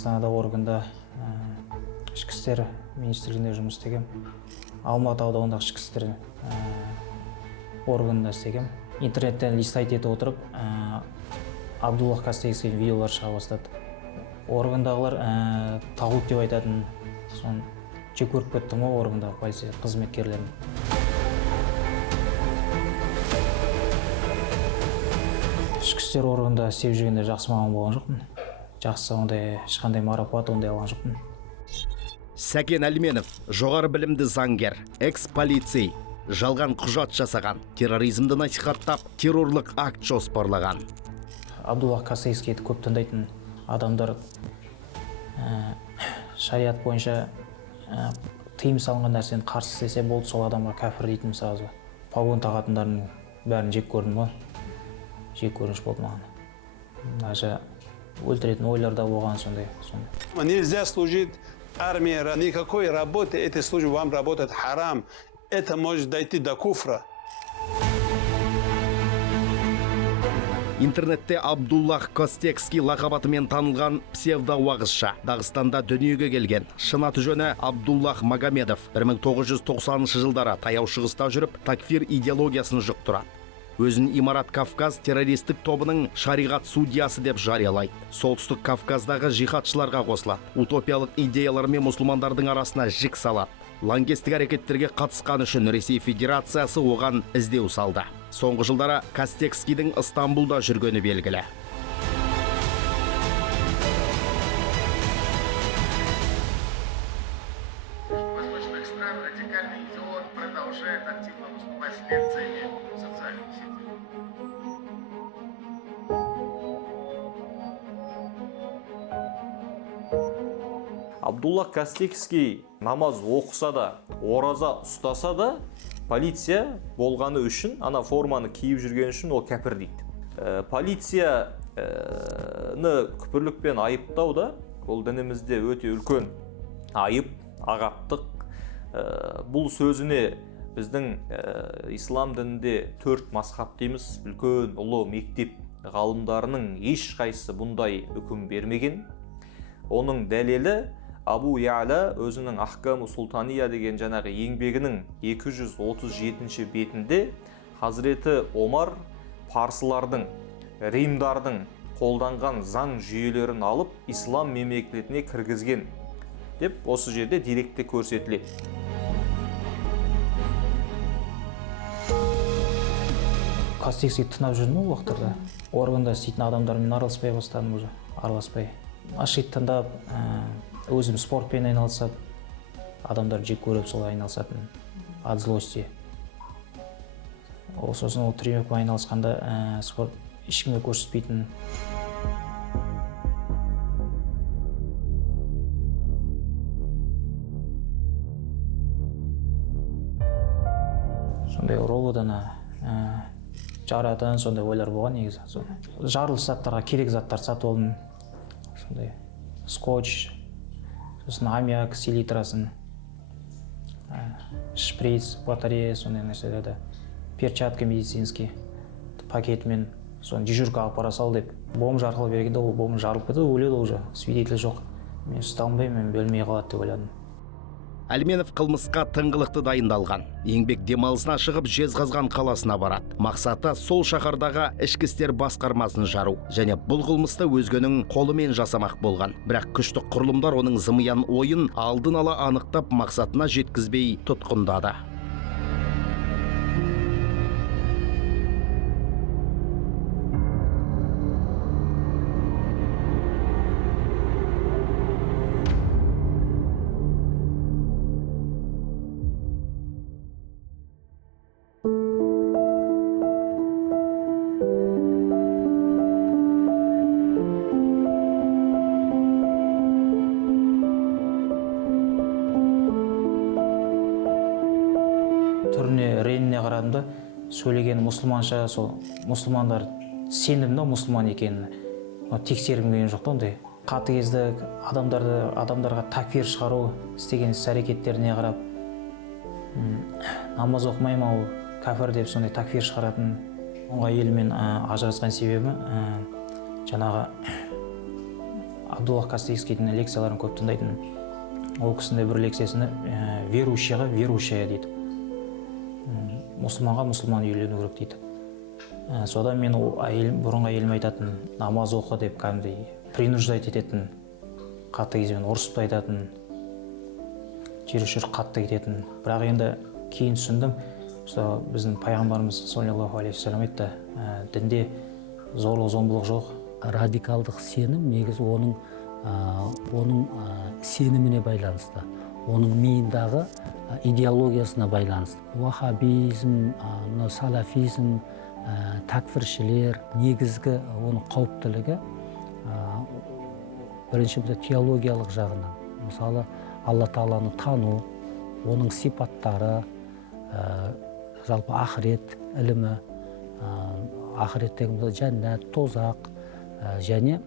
Астанада органда ішкі істер министрлігінде жұмыс істегем. Алматы ауданындағы ішкі істер органында істегем. Интернеттен листайт етіп отырып, Абдуллах Кастекский видеолар шыға бастады. Органдағылар тағут деп айтатын, соны жек көріп кеттім ғой органдағы полиция қызметкерлерін. Ішкі істер органында істеп жүргенде жақсы маман болған жоқпын. Жақсы ондай ешқандай марапат ондай алған жоқпын. Сәкен Әлменов жоғары білімді заңгер, экс-полицей, жалған құжат жасаған, терроризмді насихаттап, террорлық акт жоспарлаған. Абдуллах Кастекскийді көп тыңдайтын адамдар шариғат бойынша тыйым салынған нәрсені қарсы істесе болды, сол адамға кәпір дейтін сразу. Погон тағатындардың бәрін жек көрдім ғой. Жек көрініш болды маған. Даже өлтіретін ойларда болған сондай. Нельзя служить армии, никакой работы этой службы вам работает харам. Это может дойти до куфра. Интернетте Абдуллах Кастекский лақабатымен танылған псевдоуағызша Дағыстанда дүниеге келген. Шын аты жөні Абдуллах Магомедов 1990 жылдары таяу шығыста жүріп, такфир идеологиясын жұқтырады. Өзін Имарат Кавказ террористік тобының шариғат судьясы деп жариялайды. Солтүстік Кавказдағы жихадшыларға қосылады. Утопиялық идеяларымен мұсылмандардың арасына жік салады. Лаңкестік әрекеттерге қатысқан үшін Ресей Федерациясы оған іздеу салды. Соңғы жылдары Кастекскийдің Стамбулда жүргені белгілі. Восточных стран радикальный идеолог продолжает активно выступать с лекциями в социальных сетях. Абдуллах Кастекский намаз оқыса да, ораза ұстаса да, полиция болғаны үшін, ана форманы киіп жүрген үшін ол кәпір дейді. Полицияны күпірлікпен айыптау да, ол дінімізде өте үлкен айып, ағаттық. Бұл сөзіне біздің ислам дінінде 4 мазхаб дейміз, үлкен ұлы мектеп ғалымдарының ешқайсысы бұндай үкім бермеген. Оның дәлелі Абу Я'ла өзінің Ахкам Султания деген жаңағы еңбегінің 237 бетінде Хазіреті Омар парсылардың, римдардың қолданған заң жүйелерін алып, ислам мемлекетіне кіргізген деп осы жерде деректе көрсетіледі. Кастекский тынап жүрдім ол уақыттарда. Органда істейтін адамдармен араласпай бастадым уже, араласпай. Ашит тыңдап, өзім спортпен айналысып, адамдар жек көріп солай айналысатын, от злости. Сосын ол тренировкамен айналысқанда спорт ешкімге көрсетпейтін. Сондай роводан жаратын, сондай ойлар болған негізі. Жарылыс заттарға керек заттар сатып алдым. Сондай скотч, сосын аммиак, селитрасын, шприц, батарея, сондай нәрселерді, перчатка медицинский пакетмен, соны дежурка алып бара сал деп. Бомж арқылы бергенде ол бомж жарылып кетті, өледі уже, свидетель жоқ. Мен ұсталынбаймын, мен бөлмей қалады деп ойладым. Әлменов қылмысқа тыңғылықты дайындалған. Еңбек демалысына шығып Жезқазған қаласына барады. Мақсаты сол шаһардағы ішкі істер басқармасын жару және бұл қылмысты өзгенің қолымен жасамақ болған. Бірақ күшті құрылымдар оның зымиян ойын алдын ала анықтап мақсатына жеткізбей тұтқындады. Түріне, реңіне қарадым, сөйлеген мұсылманша, сол мұсылмандар сендім да мұсылман екенін. Тексергім келген жоқ та ондай. Қатыгездік, адамдарға такфир шығару, істеген іс-әрекеттеріне қарап, намаз оқымаймын ау, кәпір деп сондай такфир шығаратын. Онға елмен ажырасқан себебі жаңағы Абдуллах Кастекскийдің лекцияларын көп тыңдайтын. Ол кісінің бір лекциясында верующийға верующая дейді. Мұсылманға мұсылман үйлену керек дейді. Содан мен бұрынғы әйеліме айтатын, намаз оқы деп кәдімгідей принуждать ететін, қатты кезбен ұрысып та айтатын, жүріс қатты кететін. Бірақ енді кейін түсіндім, біздің пайғамбарымыз саллаллаху алейхи вассалам айтты, дінде зорлық зомбылық жоқ. Радикалдық сенім негізі оның сеніміне байланысты, оның миындағы идеологиясына байланысты. Вахабизм, салафизм, такфиршілер негізгі оның қауіптілігі бірінші теологиялық жағынан. Мысалы, Алла Тағаланы тану, оның сипаттары, жалпы ақырет ілімі, ақыреттегі жәннат, тозақ, және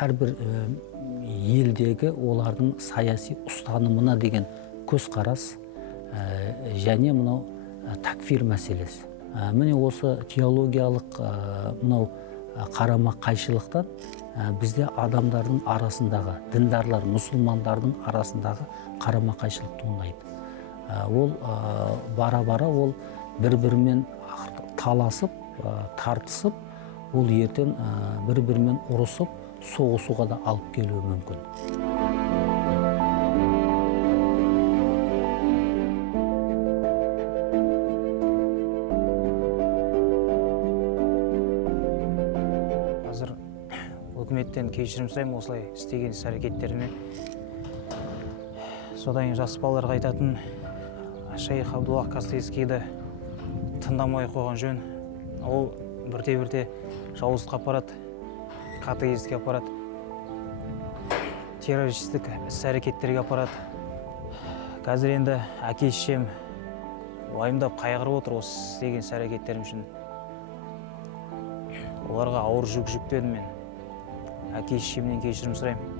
әрбір елдегі олардың саяси ұстанымына деген көзқарас, және мынау такфир мәселесі. Міне осы теологиялық мынау қарама қайшылықтан бізде адамдардың арасындағы, діндарлар, мұсылмандардың арасындағы қарама қайшылық туындайды. Ол бара-бара ол бір-бірімен таласып, тартысып, ол ертең бір-бірімен ұрысып, соғысуға да алып келуі мүмкін. Қазір үкіметтен кешірім сұраймын осылай істеген іс-әрекеттеріне. Содан кейін жас балаларға айтатын, шейх Абдуллах Кастекскийді тыңдамай қойған жөн. Ол бірте-бірте жауыздыққа апарады, қатыгездікке апарады, террористік іс-әрекеттерге апарады. Қазір енді әке-шешем уайымдап қайғырып отыр осы істеген іс-әрекеттерім үшін. Оларға ауыр жүк жүктедім мен. Әке-шешемнен кешірім сұраймын.